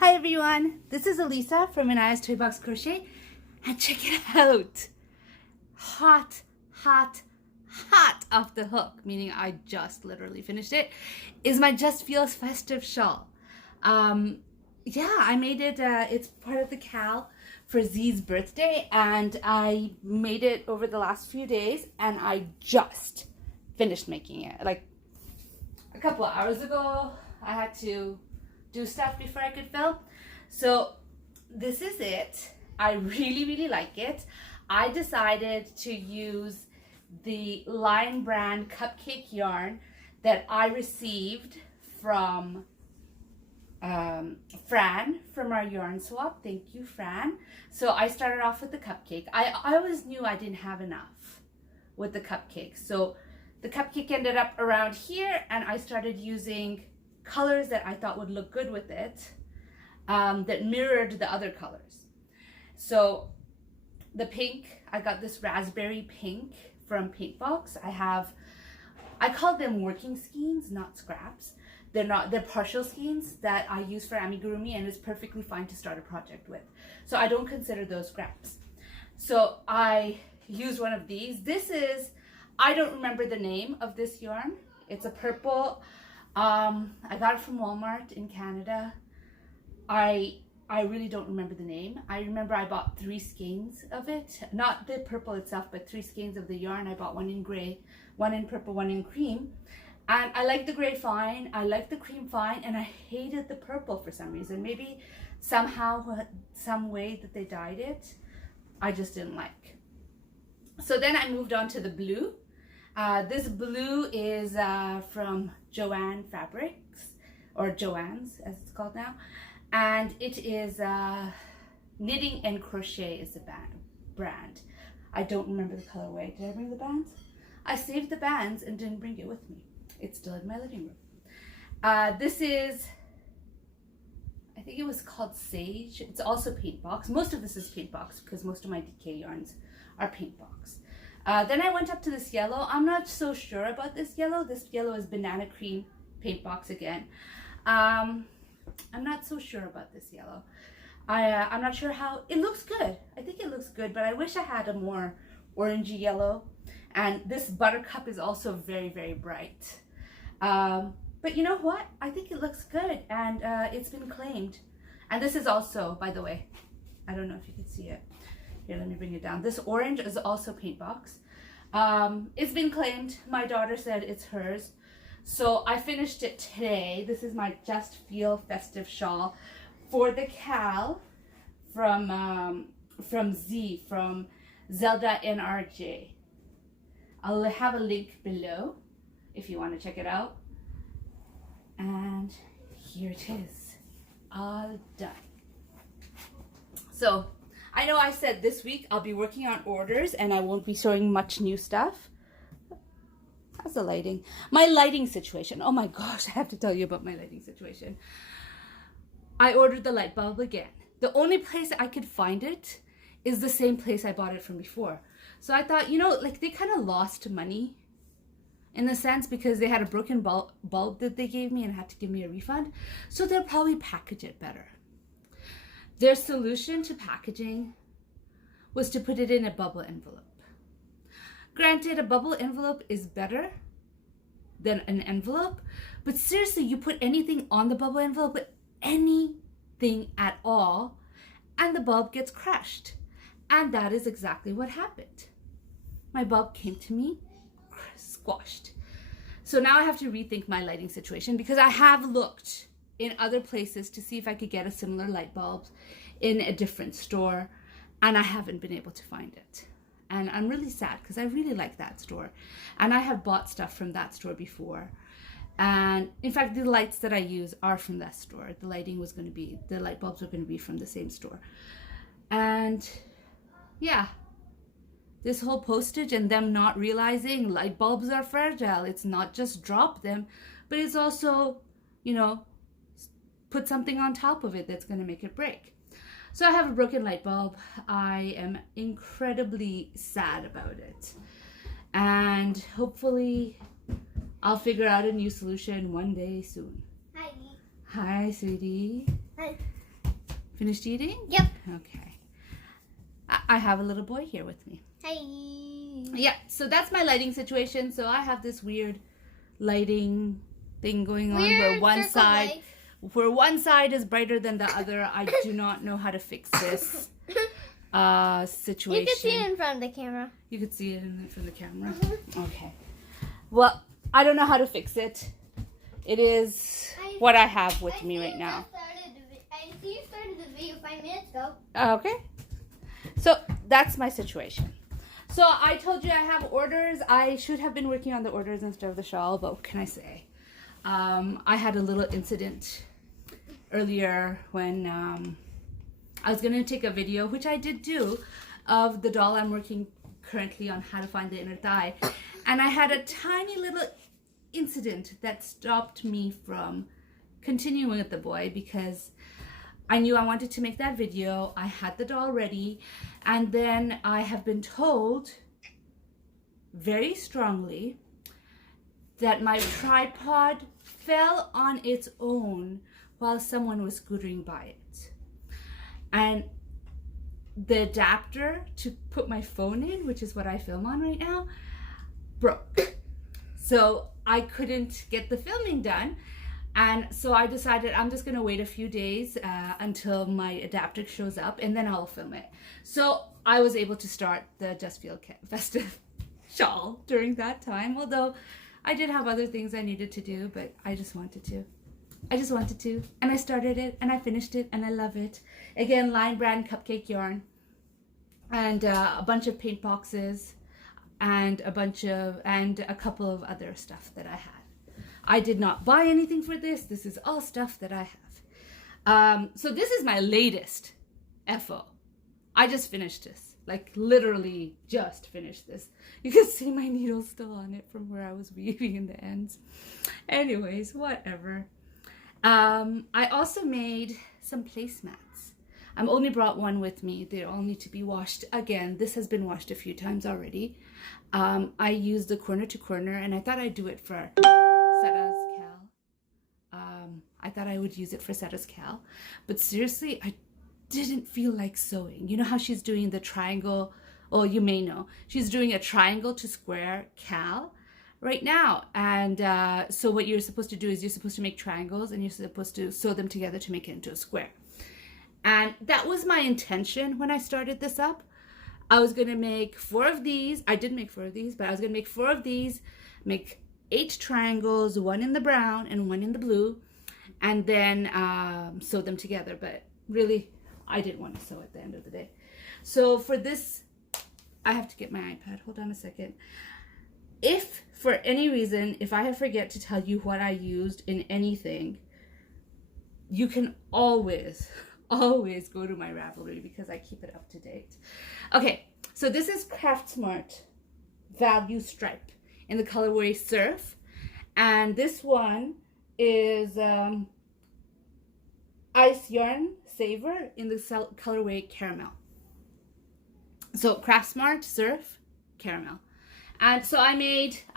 Hi everyone, this is Elisa from Anaya's Toy Box Crochet, and check it out. Hot off the hook, meaning I just literally finished it, is my Just Feels Festive shawl. Yeah, I made it, it's part of the Cal for Z's birthday, and I made it over the last few days, and I just finished making it. Like a couple of hours ago, I had to do stuff before I could film. So this is it. I really like it. I decided to use the Lion brand cupcake yarn that I received from Fran from our yarn swap. Thank you, Fran. So I started off with the cupcake. I always knew I didn't have enough with the cupcake. So the cupcake ended up around here, and I started using colors that I thought would look good with it, that mirrored the other colors. So the pink, I got this raspberry pink from Paintbox. I call them working skeins, not scraps. They're partial skeins that I use for amigurumi, and it's perfectly fine to start a project with. So I don't consider those scraps. So I used one of these. This is, I don't remember the name of this yarn. It's a purple. I got it from Walmart in Canada. I really don't remember the name. I remember I bought 3 skeins of it. Not the purple itself, but 3 skeins of the yarn. I bought one in gray, one in purple, one in cream. And I like the gray fine, I like the cream fine, and I hated the purple for some reason. Maybe somehow, some way that they dyed it, I just didn't like. So then I moved on to the blue. This blue is from Joanne Fabrics, or Joanne's as it's called now, and it is Knitting and Crochet is the brand. I don't remember the colorway. Did I bring the bands? I saved the bands and didn't bring it with me. It's still in my living room. This is, I think it was called Sage. It's also Paintbox. Most of this is Paintbox because most of my DK yarns are Paintbox. Then I went up to this yellow. I'm not so sure about this yellow. This yellow is Banana Cream Paintbox again. I'm not so sure about this yellow. I'm not sure how, it looks good. I think it looks good, but I wish I had a more orangey yellow. And this Buttercup is also very bright. But you know what? I think it looks good, and it's been claimed. And this is also, by the way, I don't know if you can see it. Here, let me bring it down. This orange is also Paintbox. It's been claimed. My daughter said it's hers. So I finished it today. This is my Just Feel Festive shawl for the Cal from Z, from Zelda NRJ. I'll have a link below if you want to check it out. And here it is, all done. So I know I said this week I'll be working on orders and I won't be showing much new stuff. How's the lighting? My lighting situation. Oh my gosh, I have to tell you about my lighting situation. I ordered the light bulb again. The only place I could find it is the same place I bought it from before. So I thought, you know, like they kind of lost money in the sense because they had a broken bulb that they gave me and had to give me a refund. So they'll probably package it better. Their solution to packaging was to put it in a bubble envelope. Granted, a bubble envelope is better than an envelope, but seriously, you put anything on the bubble envelope, anything at all, and the bulb gets crushed. And that is exactly what happened. My bulb came to me squashed. So now I have to rethink my lighting situation because I have looked in other places to see if I could get a similar light bulb in a different store, and I haven't been able to find it. And I'm really sad because I really like that store, and I have bought stuff from that store before. And in fact, the lights that I use are from that store. The light bulbs are going to be from the same store. And yeah, this whole postage and them not realizing light bulbs are fragile. It's not just drop them, but it's also, you know, put something on top of it that's going to make it break. So I have a broken light bulb. I am incredibly sad about it. And hopefully I'll figure out a new solution one day soon. Hi. Hi, sweetie. Hi. Finished eating? Yep. Okay. I have a little boy here with me. Hey. Yeah, so that's my lighting situation. So I have this weird lighting thing going on where one side is brighter than the other. I do not know how to fix this situation. You can see it in front of the camera. You could see it from the camera? Okay. Well, I don't know how to fix it. It is what I have with me right now. I see you started the video 5 minutes ago. Okay. So that's my situation. So I told you I have orders. I should have been working on the orders instead of the shawl, but what can I say? I had a little incident earlier when I was going to take a video, which I did do, of the doll I'm working currently on how to find the inner thigh. And I had a tiny little incident that stopped me from continuing with the boy because I knew I wanted to make that video. I had the doll ready, and then I have been told very strongly that my tripod fell on its own while someone was scootering by it. And the adapter to put my phone in, which is what I film on right now, broke. So I couldn't get the filming done. And so I decided I'm just gonna wait a few days until my adapter shows up, and then I'll film it. So I was able to start the Just Feel Festive shawl during that time, although I did have other things I needed to do, but I just wanted to. And I started it, and I finished it, and I love it. Again, Line Brand cupcake yarn, and a bunch of paint boxes, and a couple of other stuff that I had. I did not buy anything for this. This is all stuff that I have. So this is my latest FO. I just finished this. Like literally just finished this. You can see my needle still on it from where I was weaving in the ends. Anyways, whatever. I also made some placemats. I've only brought one with me. They all need to be washed. Again, this has been washed a few times already. I used the corner to corner, and I thought I'd do it for Seta's Cal. I thought I would use it for Seta's Cal, but seriously, I didn't feel like sewing. You know how she's doing the triangle? Oh, you may know. She's doing a triangle to square Cal right now. And so what you're supposed to do is you're supposed to make triangles, and you're supposed to sew them together to make it into a square. And that was my intention when I started this up. I was going to make 4 of these. I did make 4 of these, but I was going to make 4 of these, make 8 triangles, 1 in the brown and 1 in the blue, and then sew them together. But really, I didn't want to sew at the end of the day. So for this, I have to get my iPad. Hold on a second. If for any reason, if I forget to tell you what I used in anything, you can always go to my Ravelry because I keep it up to date. Okay, so this is Craft Smart Value Stripe in the colorway Surf, and this one is Ice Yarn Saver in the colorway Caramel. So Craft Smart Surf Caramel. And so I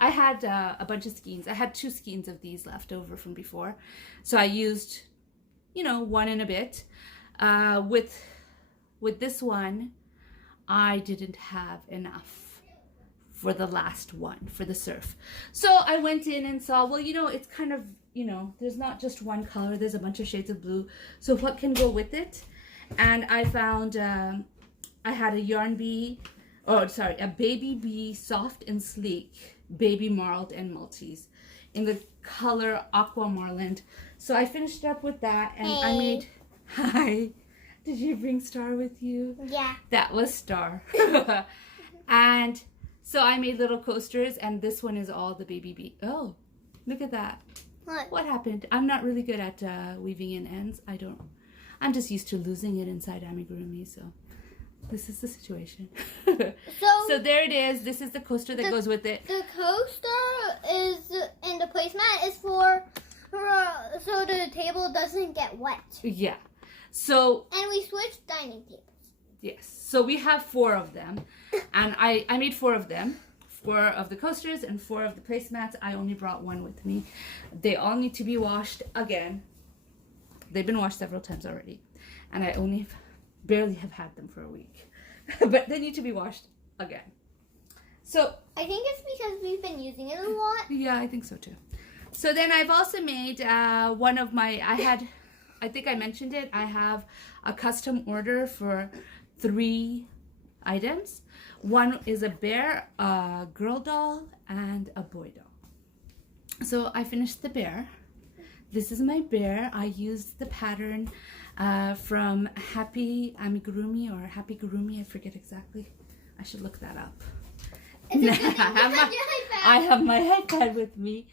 had a bunch of skeins. I had 2 skeins of these left over from before, so I used, 1 and a bit. With this one, I didn't have enough for the last one, for the surf. So I went in and saw, well, it's kind of, there's not just one color, there's a bunch of shades of blue. So what can go with it? And I found, I had a Baby Bee Soft and Sleek Baby Marled and Multis in the color Aqua Marland. So I finished up with that, and I made, hi, did you bring Star with you? Yeah. That was Star. And so I made little coasters, and this one is all the Baby Bee. Oh, look at that. What happened? I'm not really good at weaving in ends. I'm just used to losing it inside amigurumi, so this is the situation. So there it is. This is the coaster that goes with it. The coaster is, and the placemat is for so the table doesn't get wet. Yeah. So. And we switched dining tables. Yes. So we have 4 of them, and I made 4 of them. 4 of the coasters and 4 of the placemats. I only brought 1 with me. They all need to be washed again. They've been washed several times already, and I only barely have had them for a week. But they need to be washed again. So I think it's because we've been using it a lot. yeah, I think so too. So then I've also made one of my, I think I mentioned it, I have a custom order for 3 items. One is a bear, a girl doll, and a boy doll. So I finished the bear. This is my bear. I used the pattern from Happy Amigurumi or Happy Gurumi, I forget exactly. I should look that up. I have my iPad with me.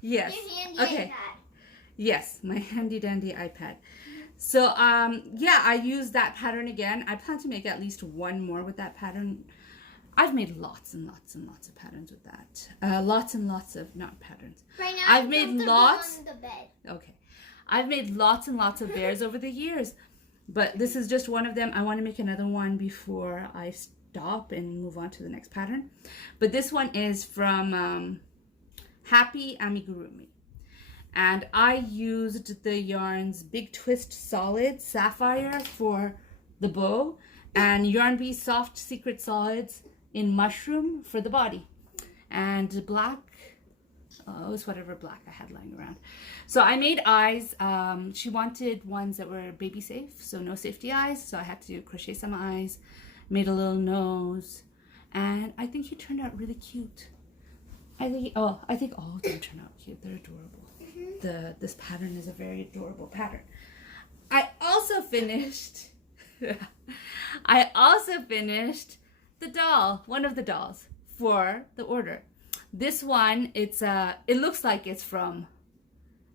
Yes. Your handy Okay. iPad. Yes, my handy dandy iPad. So yeah, I use that pattern again. I plan to make at least one more with that pattern. I've made lots and lots and lots of patterns with that. Lots and lots of, not patterns. Right now, I've made lots. on the bed. Okay. I've made lots and lots of bears over the years. But this is just one of them. I want to make another one before I stop and move on to the next pattern. But this one is from Happy Amigurumi. And I used the yarns Big Twist Solid Sapphire for the bow and Yarn Bee Soft Secret Solids in Mushroom for the body. And black, it was whatever black I had lying around. So I made eyes. She wanted ones that were baby safe, so no safety eyes. So I had to crochet some eyes, made a little nose, and I think he turned out really cute. I think all of them turn out cute. They're adorable. This pattern is a very adorable pattern. I also finished the doll, one of the dolls for the order. This one, it looks like it's from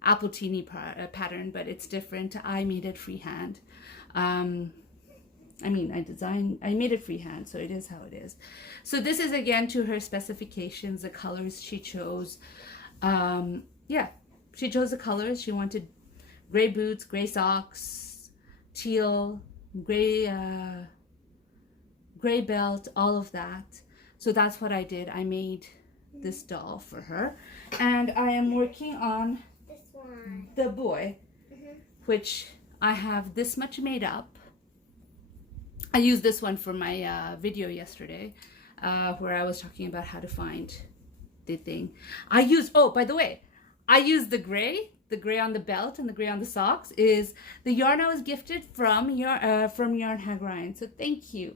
Appletini pattern, but it's different. I made it freehand. I made it freehand, so it is how it is. So this is again to her specifications, the colors she chose. Yeah, she chose the colors. She wanted gray boots, gray socks, teal, gray belt, all of that. So that's what I did. I made this doll for her, and I am working on this one, the boy, which I have this much made up. I used this one for my video yesterday, where I was talking about how to find the thing. Oh, by the way, I used the gray on the belt and the gray on the socks is the yarn I was gifted from Yarn Hag Ryan. So thank you.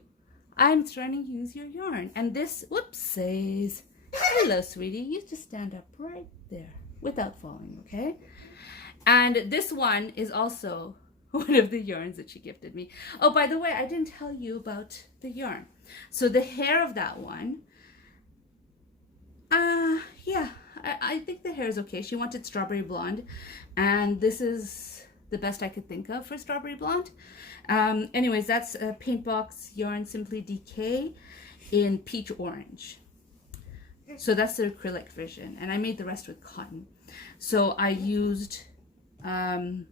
I'm trying to use your yarn. And this, whoops, says, hello, sweetie. You just stand up right there without falling, okay? And this one is also one of the yarns that she gifted me. Oh, by the way, I didn't tell you about the yarn. So the hair of that one, yeah, I think the hair is okay. She wanted strawberry blonde, and this is the best I could think of for strawberry blonde. Anyways, that's a Paintbox Yarn Simply DK in peach orange. So that's the acrylic version, and I made the rest with cotton. So I used the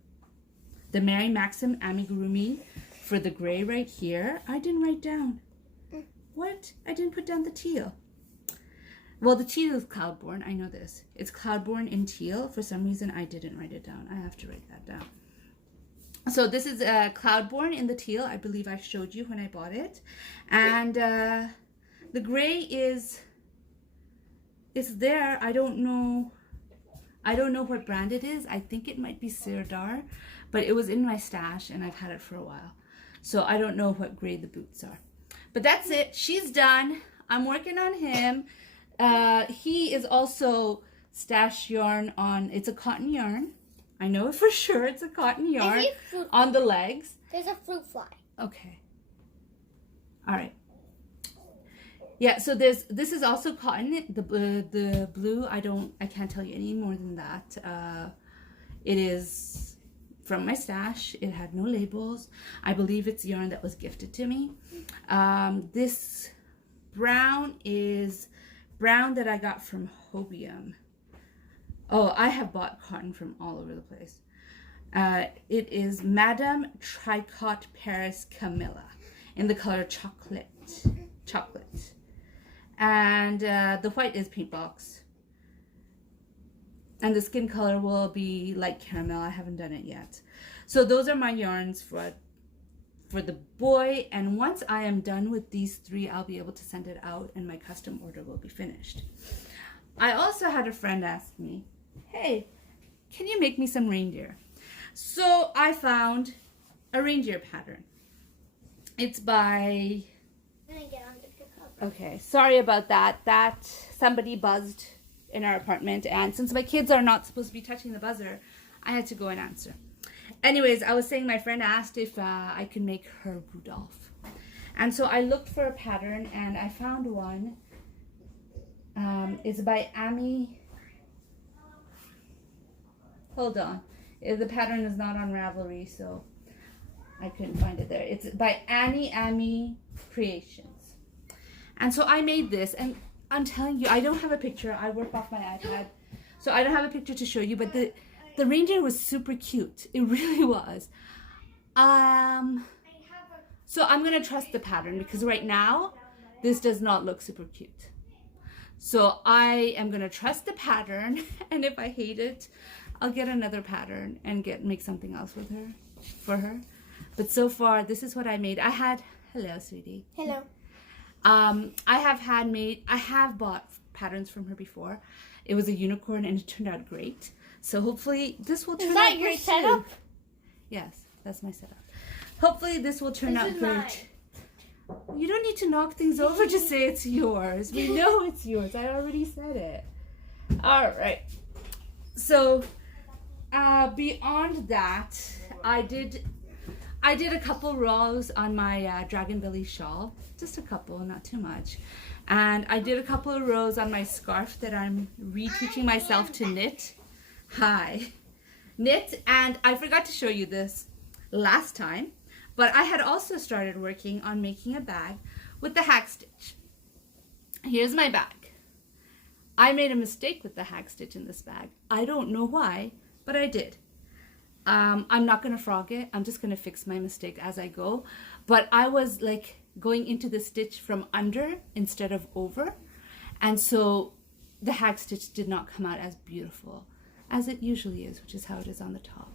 Mary Maxim Amigurumi for the gray right here. I didn't write down. What? I didn't put down the teal. Well, the teal is Cloudborn. I know this. It's Cloudborn in teal. For some reason, I didn't write it down. I have to write that down. So this is Cloudborn in the teal. I believe I showed you when I bought it. And the gray is there. I don't know what brand it is. I think it might be Sirdar, but it was in my stash and I've had it for a while. So I don't know what grade the boots are. But that's it. She's done. I'm working on him. He is also stash yarn on, it's a cotton yarn. I know for sure it's a cotton yarn on the legs. There's a fruit fly. Okay. All right. Yeah, so this is also cotton. The blue, I can't tell you any more than that. It is from my stash. It had no labels. I believe it's yarn that was gifted to me. This brown is brown that I got from Hobium. Oh, I have bought cotton from all over the place. It is Madame Tricot Paris Camilla in the color chocolate. And the white is Paintbox. And the skin color will be light caramel. I haven't done it yet. So those are my yarns for the boy, and once I am done with these 3, I'll be able to send it out and my custom order will be finished. I also had a friend ask me, hey, can you make me some reindeer? So I found a reindeer pattern. It's by... Okay, sorry about that. Somebody buzzed in our apartment, and since my kids are not supposed to be touching the buzzer, I had to go and answer. Anyways, I was saying my friend asked if I could make her Rudolph. And so I looked for a pattern and I found one. It's by Amy. Hold on. The pattern is not on Ravelry, so I couldn't find it there. It's by Amy Creations. And so I made this, and I'm telling you, I don't have a picture. I work off my iPad, so I don't have a picture to show you, but the reindeer was super cute. It really was. So I'm going to trust the pattern because right now, this does not look super cute. So I am going to trust the pattern, and if I hate it, I'll get another pattern and make something else for her. But so far, this is what I made. Hello, sweetie. Hello. I have bought patterns from her before. It was a unicorn and it turned out great. So hopefully this will turn out great. Is that your setup? Yes, that's my setup. Hopefully this will turn out great. You don't need to knock things over to say it's yours. We know it's yours. I already said it. All right. So beyond that, I did a couple rows on my dragon belly shawl. Just a couple, not too much. And I did a couple of rows on my scarf that I'm reteaching myself to knit. Knit, and I forgot to show you this last time, but I had also started working on making a bag with the hack stitch. Here's my bag. I made a mistake with the hack stitch in this bag. I don't know why, but I did. I'm not going to frog it. I'm just going to fix my mistake as I go. But I was like going into the stitch from under instead of over. And so the hack stitch did not come out as beautiful as it usually is, which is how it is on the top.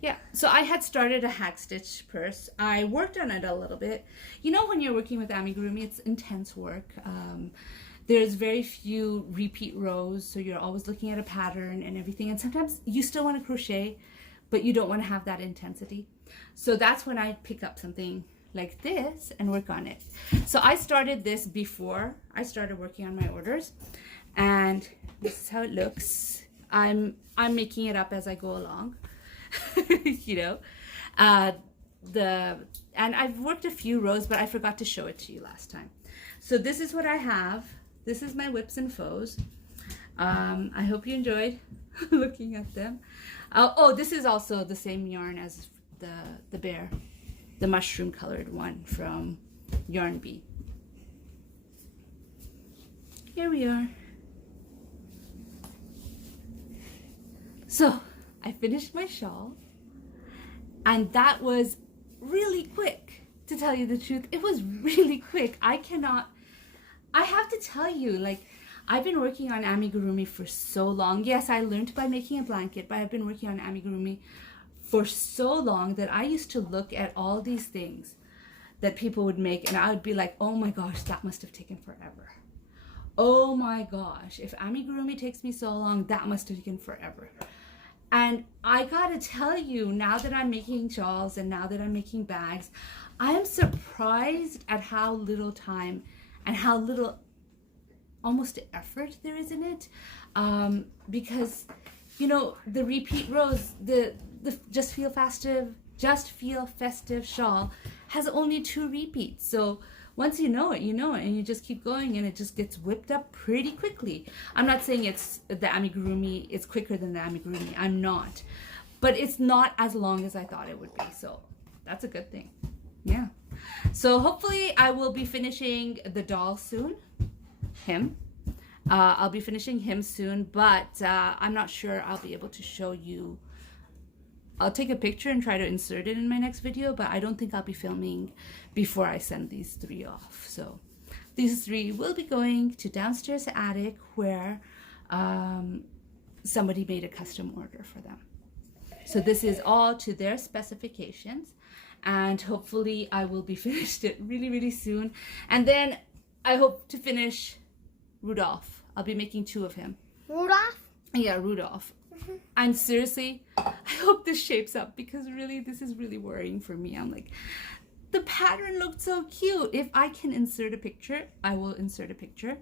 Yeah, so I had started a hack stitch purse. I worked on it a little bit. You know, when you're working with amigurumi, it's intense work. There's very few repeat rows, so you're always looking at a pattern and everything. And sometimes you still want to crochet, but you don't want to have that intensity. So that's when I pick up something like this and work on it. So I started this before I started working on my orders, and this is how it looks. I'm making it up as I go along. You know, and I've worked a few rows, but I forgot to show it to you last time. So this is what I have. This is my whips and foes. I hope you enjoyed looking at them. Oh, this is also the same yarn as the bear, the mushroom colored one from Yarn Bee. Here we are. So I finished my shawl, and that was really quick, to tell you the truth. It was really quick. I have to tell you, like, I've been working on amigurumi for so long. Yes, I learned by making a blanket, but I've been working on amigurumi for so long that I used to look at all these things that people would make, and I would be like, oh my gosh, that must have taken forever. Oh my gosh, if amigurumi takes me so long, that must have taken forever. And I gotta tell you, now that I'm making shawls and now that I'm making bags, I am surprised at how little time and how little almost effort there is in it. Because, you know, the repeat rows, the Just Feel Festive shawl has only 2 repeats. So once you know it, and you just keep going, and it just gets whipped up pretty quickly. I'm not saying it's the amigurumi, it's quicker than the amigurumi. I'm not. But it's not as long as I thought it would be. So that's a good thing. Yeah. So hopefully I will be finishing the doll soon. Him. I'll be finishing him soon, but I'm not sure I'll be able to show you. I'll take a picture and try to insert it in my next video, but I don't think I'll be filming before I send these 3 off. So these 3 will be going to Downstais Attic, where somebody made a custom order for them. So this is all to their specifications, and hopefully I will be finished it really, really soon. And then I hope to finish Rudolph. I'll be making 2 of him. Rudolph? Yeah, Rudolph. And seriously, I hope this shapes up, because really, this is really worrying for me. I'm like, the pattern looked so cute. If I can insert a picture, I will insert a picture.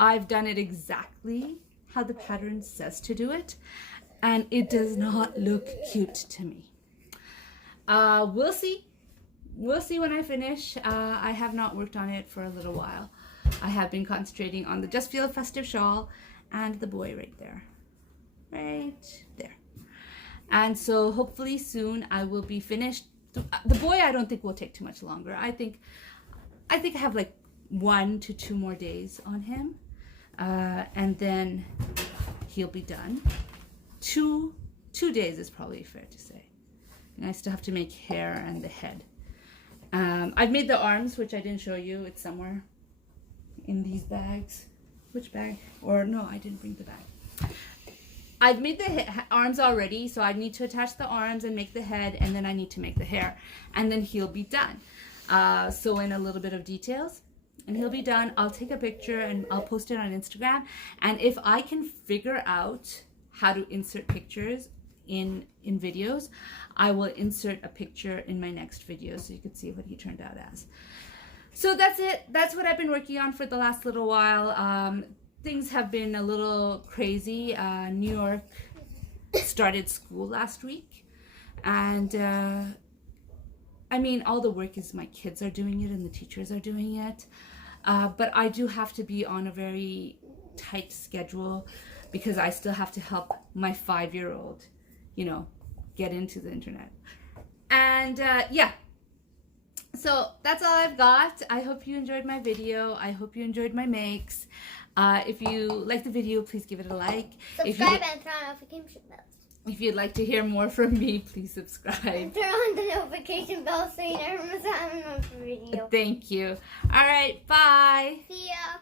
I've done it exactly how the pattern says to do it, and it does not look cute to me. We'll see. We'll see when I finish. I have not worked on it for a little while. I have been concentrating on the Just Feel Festive shawl and the boy right there. Right there. And so hopefully soon I will be finished. The boy I don't think will take too much longer. I think I have like 1 to 2 more days on him. And then he'll be done. 2 days is probably fair to say. And I still have to make hair and the head. I've made the arms, which I didn't show you. It's somewhere in these bags. Which bag? Or no, I didn't bring the bag. I've made the arms already, so I need to attach the arms and make the head, and then I need to make the hair, and then he'll be done. So in a little bit of details, and he'll be done. I'll take a picture and I'll post it on Instagram, and if I can figure out how to insert pictures in videos, I will insert a picture in my next video so you can see what he turned out as. So that's it. That's what I've been working on for the last little while. Things have been a little crazy. New York started school last week, and I mean, all the work is my kids are doing it and the teachers are doing it, but I do have to be on a very tight schedule because I still have to help my 5-year-old, you know, get into the internet. And yeah, so that's all I've got. I hope you enjoyed my video. I hope you enjoyed my makes. If you like the video, please give it a like. Subscribe and turn on notification bells. If you'd like to hear more from me, please subscribe. And turn on the notification bell so you never miss out on another video. Thank you. All right, bye. See ya.